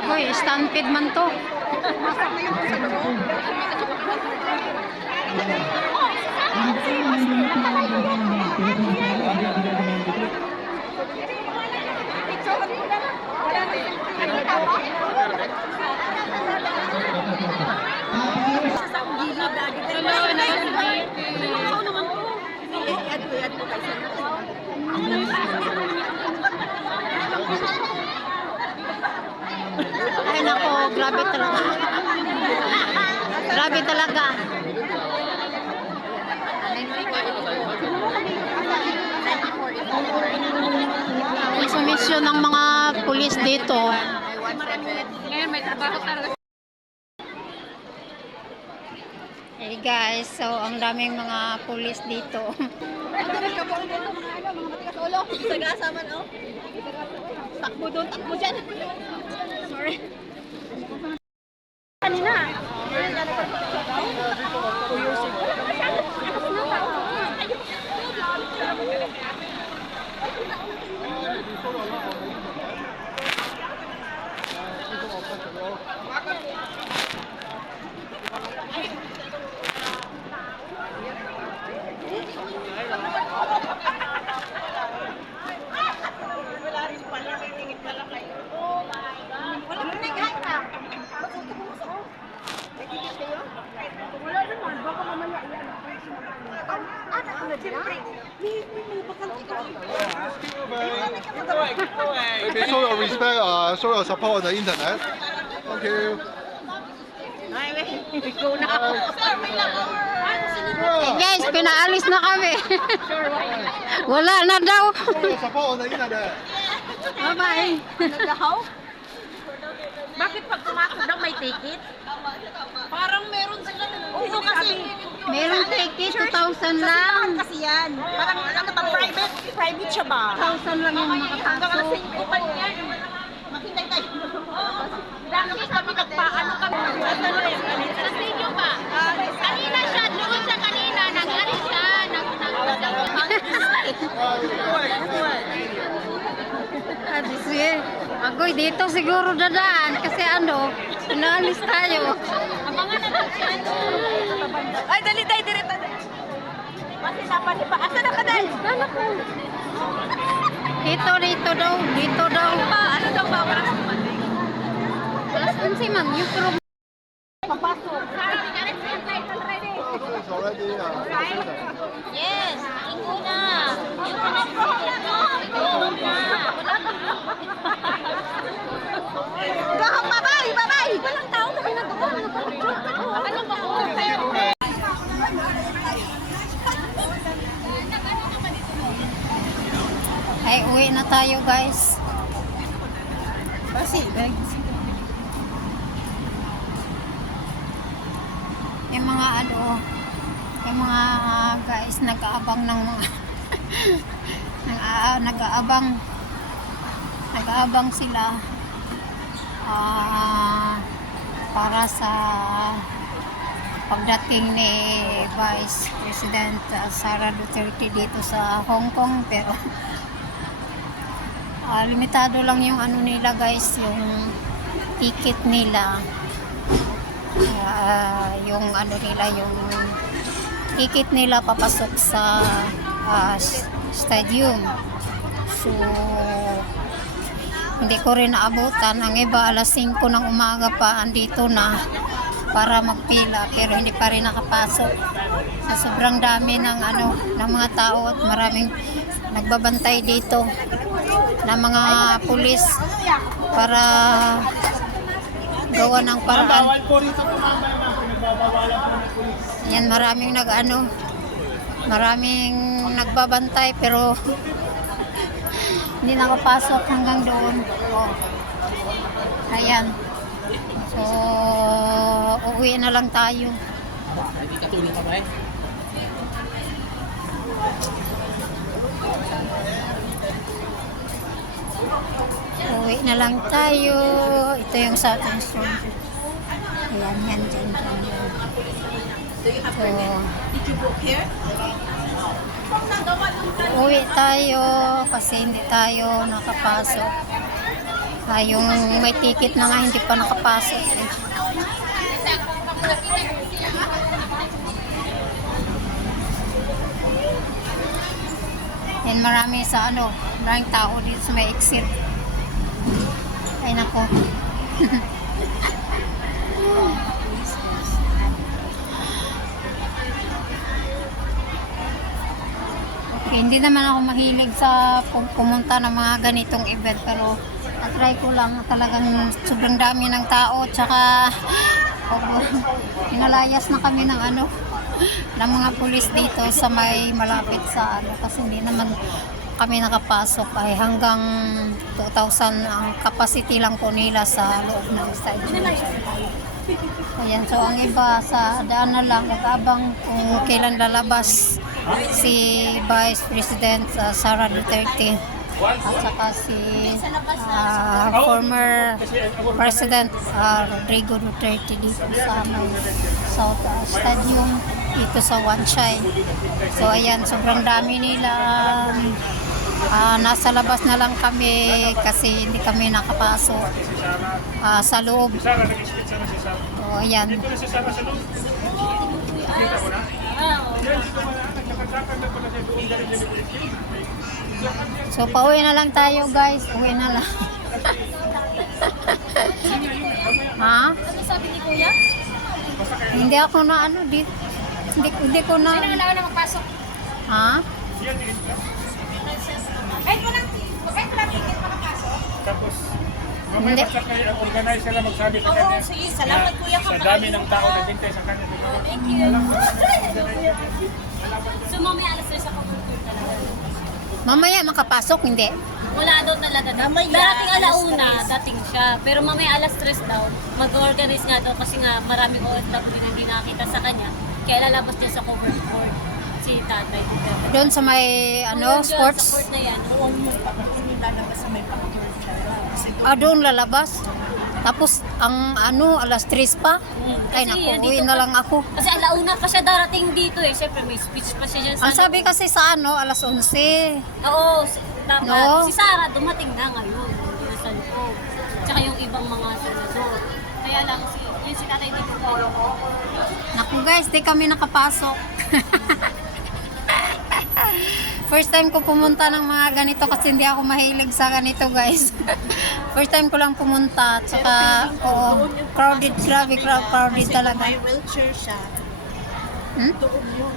Aboy, stampede man to. Ay nako, grabe talaga. Grabe talaga. Sumisyon ng mga pulis dito. Hey guys, so ang daming mga pulis dito. Takbo doon, takbo dyan. Sorry. Kanina. Maybe show your respect, show your support on the internet. Thank you. Guys, pinaalis na kami. Wala na daw. Show your support on the internet. Bye-bye. Bakit pag tumakot daw may ticket? Parang meron sila. Oo kasi. Meron ticket, 2,000 lang. Kasi yan. Parang ano ba, private? Private siya ba? 2,000 lang yung Hanggang alas makapasok. 5 pa yan. Makintay tayo. Dami kami nagpaano kami. Sa stadium ba? Kanina siya, doon siya kanina. Nag-ano siya. Sige. Agoy, dito siguro dadaan. Kasi ano, pinaalis tayo. Abangan na lang siya. Ay, dali tayo, direta. Pati na pa. Asa na ka, Day? Dala ko. Dito daw. Dito daw. Ano daw ba? Alas 11 man. Yung pero Papasok. It's already. Yes, tingko na. Bye-bye! Walang tao na pinagawa. Ano ba ko? ay uwi na tayo guys. Yung mga yung mga guys nag-aabang ng mga nag-aabang sila para sa pagdating ni Vice President Sara Duterte dito sa Hong Kong, pero limitado lang yung ano nila guys, yung ticket nila. Yung ano nila, yung ticket nila papasok sa stadium. So hindi ko rin naabutan. Ang iba alas 5 ng umaga pa andito na para magpila, pero hindi pa rin nakapasok. Sa sobrang dami ng ng mga tao at maraming nagbabantay dito na mga pulis para gawa ng paraan. Yan, maraming maraming nagbabantay pero hindi nakapasok hanggang doon. Oh. Ayan. So uuwi na lang tayo. Hindi katulong ka ba eh? Uwi na lang tayo. Ito yung Southern Store. Ayan, yan, dyan. So, uwi tayo kasi hindi tayo nakapasok. Yung may ticket na nga hindi pa nakapasok. Yan, marami sa maraming tao dito sa may exit. Ay nako. Okay, hindi naman ako mahilig sa pumunta ng mga ganitong event pero na-try ko lang, talagang sobrang dami ng tao tsaka pinalayas na kami ng ng mga pulis dito sa may malapit sa kasi hindi naman kami nakapasok ay hanggang 2,000 ang capacity lang po nila sa loob ng stadium. Ayan, so ang iba sa daan na lang nag-abang kung kailan lalabas si Vice President Sara Duterte at saka si former President Rodrigo Duterte dito sa may South Stadium dito sa Wanshay. So ayan, sobrang dami nila. Nasa labas na lang kami kasi hindi kami nakapasok sa loob. So ayan. So pauwi na lang tayo guys. Uwi na lang. Ha? Ano sabi ni Kuya? Hindi ako na dito. Hindi ko na. Sino na magpasok? Ha? Kahit walang ticket makapasok? Tapos, Hindi. mamaya basta kayo organize sila magsabi sa Oo, kanya. sige. Salamat Kuya. Sa dami ng tao na hintay sa kanya. Thank you. So mamaya alas 3 ako mag-tour talaga. Mamaya makapasok, hindi. Wala daw talaga. Darating alauna, dating siya. Pero mamaya alas 3 daw, mag-organize nga daw kasi nga maraming OFW na hindi nakakita sa kanya. Kaya lalabas niya sa cover board si Tatay. Doon sa may Doon Sa sports. court na yan. Oo, lalabas sa may pang-court siya. Doon lalabas. Tapos ang alas 3 pa. Ay Kasi naku, andito uwi na pa- lang ako. Kasi alauna pa siya darating dito eh. Siyempre may speech pa siya dyan sa... Ang sabi kasi sa alas 11. Oo, dapat. No? Si Sarah dumating na ngayon. Hindi na sa loob. Tsaka yung ibang mga senador. Kaya lang, yung si Tatay dito po. Naku guys, di kami nakapasok. First time ko pumunta ng mga ganito kasi hindi ako mahilig sa ganito guys. First time ko lang pumunta. Tsaka, crowded, grabe crowded talaga. May wheelchair siya. Hmm? Doon yung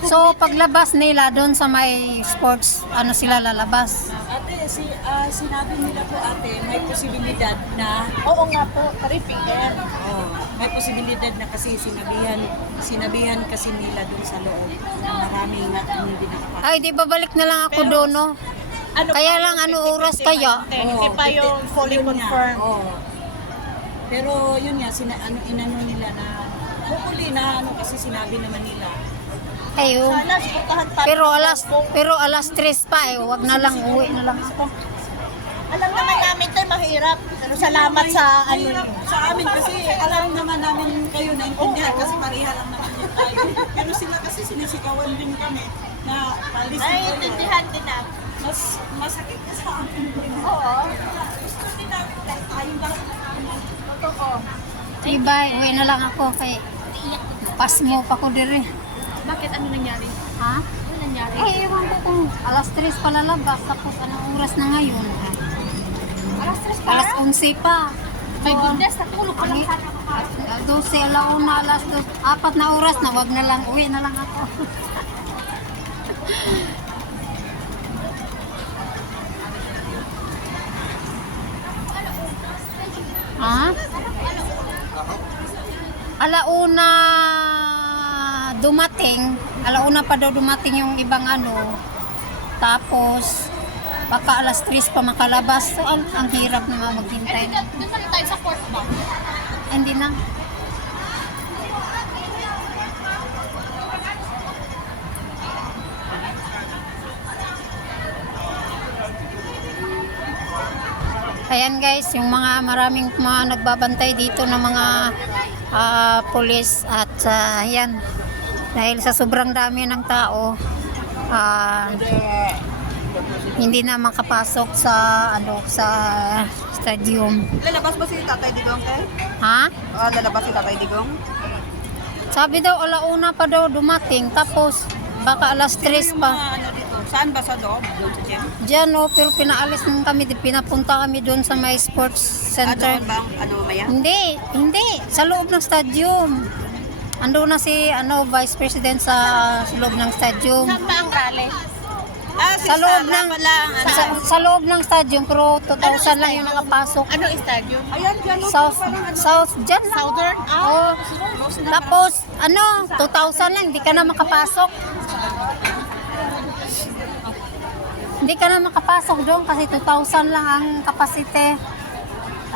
So, paglabas nila doon sa may sports, sila lalabas. ate, sinabi nila po ate, may posibilidad na, oo nga po, karipingin. May posibilidad na kasi sinabihan kasi nila doon sa loob na marami nga hindi nakapasok. Ay, di babalik na lang ako doon, no? Kaya lang, oras kaya? Hindi pa yung fully confirmed. Pero yun nga, inano nila na, hopefully na kasi sinabi naman nila. Ayun. Sana, supportahan pa. Pero alas 3 pa eh. Wag na lang, uwi na lang ako. Alam naman namin tayo mahirap. Pero salamat sa sa amin kasi alam naman namin kayo naintindihan kasi pareha lang naman yun tayo. Pero sila kasi sinisigawan din kami na palis ay intindihan din na. Mas masakit ka sa amin. Oo. Gusto din namin tayo lahat. Totoo. Sige, bye. Uwi na lang ako kay pasmo pa ko dire. Bakit? Ano nangyari? Ha? Ano nangyari? Eh, ewan ko kung alas 3 pa lalabas. Tapos anong oras na ngayon? Alas 3 pa? Alas 11 pa. My goodness, natulog pa lang sana. 12, alauna, alas 2. 4 na oras na. Wag na lang. Uwi na lang ako. Ha? Alauna alauna pa daw dumating yung ibang tapos baka alas 3 pa makalabas. So ang hirap naman maghintay. Doon tayo sa court ba? Hindi na. Ayan guys, yung mga maraming mga nagbabantay dito ng mga pulis at ayan, dahil sa sobrang dami ng tao, hindi na makapasok sa sa stadium. Lalabas ba si Tatay Digong, Tay? Ha? Lalabas si Tatay Digong? Sabi daw alauna pa daw dumating, tapos baka alas 3 pa. Ano dito? Saan ba sa loob? Doon sa gym? Diyan pero pinaalis ng kami, pinapunta kami doon sa may sports center. Maya? Hindi, sa loob ng stadium. Ando na si Vice President sa loob ng stadium. Saan ba ang rally? Sa loob ng sa loob ng stadium, pero 2,000 lang yung nakapasok. Ano stadium? Ayan, dyan. South dyan lang. Southern? Oo. Tapos 2,000 lang, hindi ka na makapasok. Hindi ka na makapasok doon kasi 2,000 lang ang kapasite.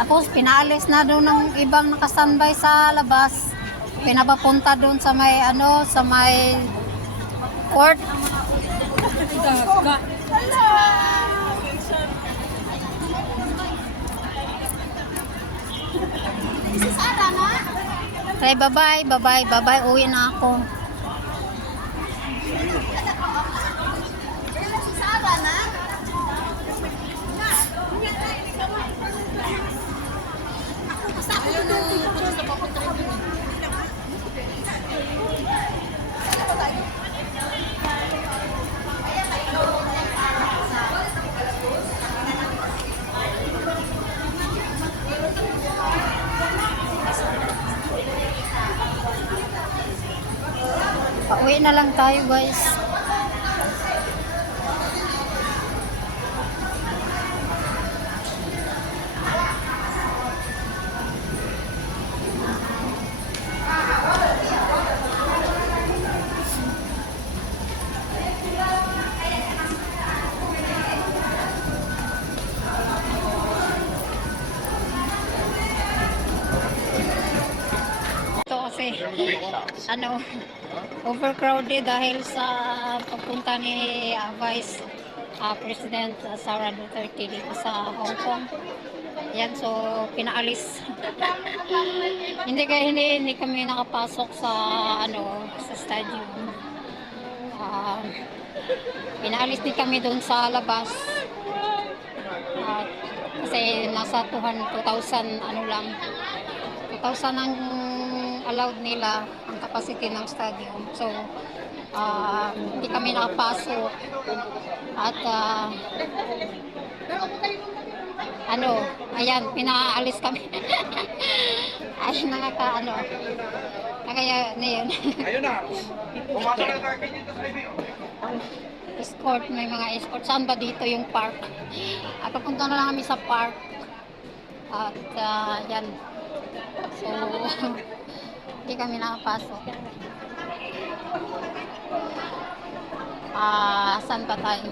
Tapos pinaalis na doon ng ibang nakastandby sa labas. Pinapapunta doon sa may sa may court. Okay, bye-bye. Uwi na ako. Pauwi na lang tayo, guys. Ito kasi overcrowded dahil sa pagpunta ni Vice President Sara Duterte dito sa Hong Kong. Yan, so pinaalis. hindi kami nakapasok sa sa stadium. Pinaalis din kami doon sa labas. Kasi nasa 2,000 lang. 2,000 ang allowed nila ang capacity ng stadium. So, hindi kami nakapasok. At, ayan, pinaalis kami. Ay, kaya na yun. Ayun na. Pumasok na sa akin dito sa Escort, may mga escort. Saan ba dito yung park? At papunta na lang kami sa park. At, yan. So, hindi kami nakapasok. Saan pa tayo?